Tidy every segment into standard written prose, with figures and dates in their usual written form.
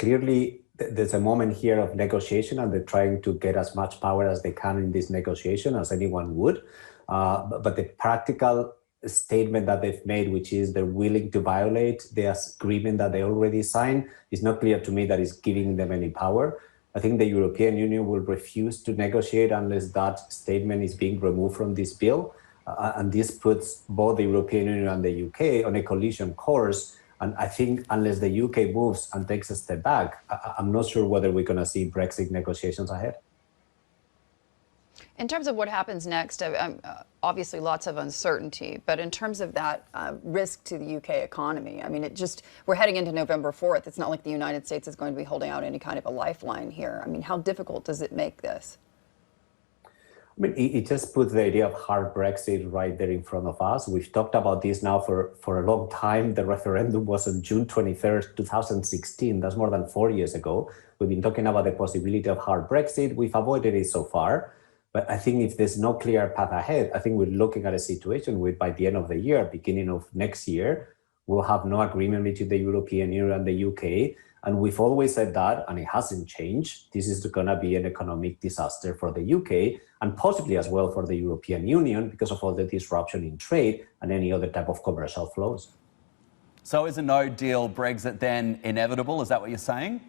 clearly, there's a moment here of negotiation, and they're trying to get as much power as they can in this negotiation, as anyone would. But the practical statement that they've made, which is they're willing to violate the agreement that they already signed, is not clear to me that it's giving them any power. I think the European Union will refuse to negotiate unless that statement is being removed from this bill. And this puts both the European Union and the UK on a collision course. And I think unless the UK moves and takes a step back, I'm not sure whether we're going to see Brexit negotiations ahead. In terms of what happens next, obviously lots of uncertainty, but in terms of that risk to the UK economy, I mean, we're heading into November 4th. It's not like the United States is going to be holding out any kind of a lifeline here. I mean, how difficult does it make this? I mean, it just puts the idea of hard Brexit right there in front of us. We've talked about this now for a long time. The referendum was on June 23rd, 2016. That's more than 4 years ago. We've been talking about the possibility of hard Brexit. We've avoided it so far. But I think if there's no clear path ahead, I think we're looking at a situation where by the end of the year, beginning of next year, we'll have no agreement between the European Union and the UK. And we've always said that, and it hasn't changed. This is going to be an economic disaster for the UK and possibly as well for the European Union because of all the disruption in trade and any other type of commercial flows. So is a no-deal Brexit then inevitable? Is that what you're saying?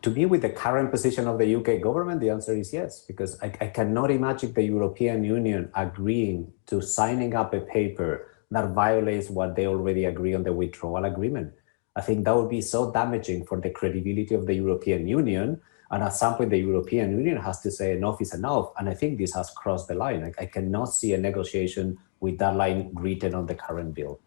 To me, with the current position of the UK government, the answer is yes, because I cannot imagine the European Union agreeing to signing up a paper that violates what they already agree on the withdrawal agreement. I think that would be so damaging for the credibility of the European Union. And at some point, the European Union has to say enough is enough. And I think this has crossed the line. I cannot see a negotiation with that line written on the current bill.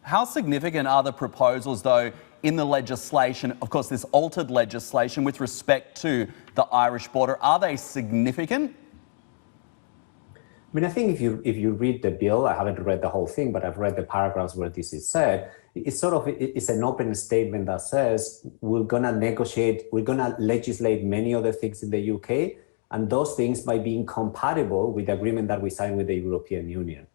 How significant are the proposals, though, in the legislation, of course, this altered legislation with respect to the Irish border? Are they significant? I mean, I think if you read the bill, I haven't read the whole thing, but I've read the paragraphs where this is said. It's an open statement that says we're going to negotiate, we're going to legislate many other things in the UK, and those things might be incompatible with the agreement that we signed with the European Union.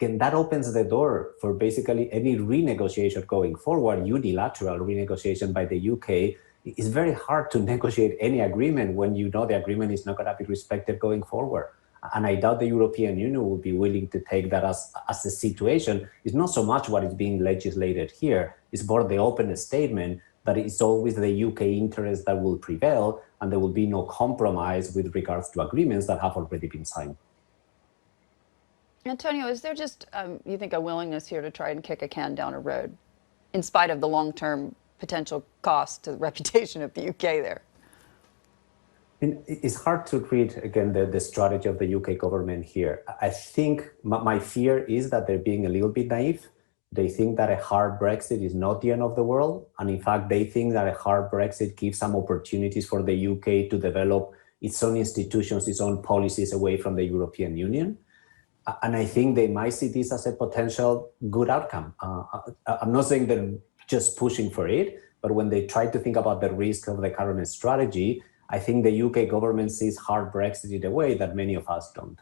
Again, that opens the door for basically any renegotiation going forward, unilateral renegotiation by the UK. It's very hard to negotiate any agreement when you know the agreement is not going to be respected going forward. And I doubt the European Union will be willing to take that as a situation. It's not so much what is being legislated here. It's more the open statement that it's always the UK interest that will prevail, and there will be no compromise with regards to agreements that have already been signed. Antonio, is there just, you think, a willingness here to try and kick a can down a road in spite of the long-term potential cost to the reputation of the UK there? It's hard to read, again, the strategy of the UK government here. I think my fear is that they're being a little bit naive. They think that a hard Brexit is not the end of the world. And in fact, they think that a hard Brexit gives some opportunities for the UK to develop its own institutions, its own policies away from the European Union. And I think they might see this as a potential good outcome. I'm not saying they're just pushing for it, but when they try to think about the risk of the current strategy, I think the UK government sees hard Brexit in a way that many of us don't.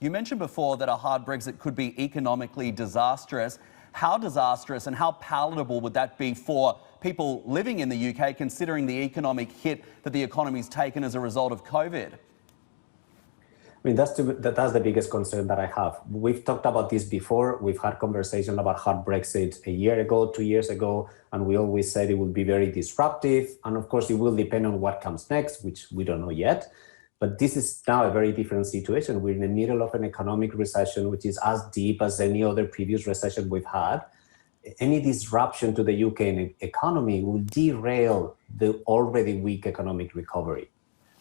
You mentioned before that a hard Brexit could be economically disastrous. How disastrous and how palatable would that be for people living in the UK, considering the economic hit that the economy's taken as a result of COVID? I mean, that's the biggest concern that I have. We've talked about this before. We've had conversations about hard Brexit a year ago, 2 years ago, and we always said it would be very disruptive. And of course, it will depend on what comes next, which we don't know yet. But this is now a very different situation. We're in the middle of an economic recession, which is as deep as any other previous recession we've had. Any disruption to the UK economy will derail the already weak economic recovery.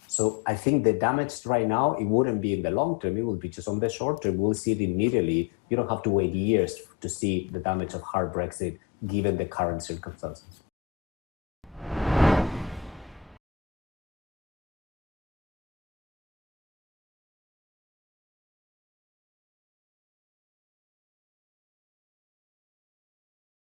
So I think the damage right now, it wouldn't be in the long term, it will be just on the short term. We'll see it immediately. You don't have to wait years to see the damage of hard Brexit, given the current circumstances.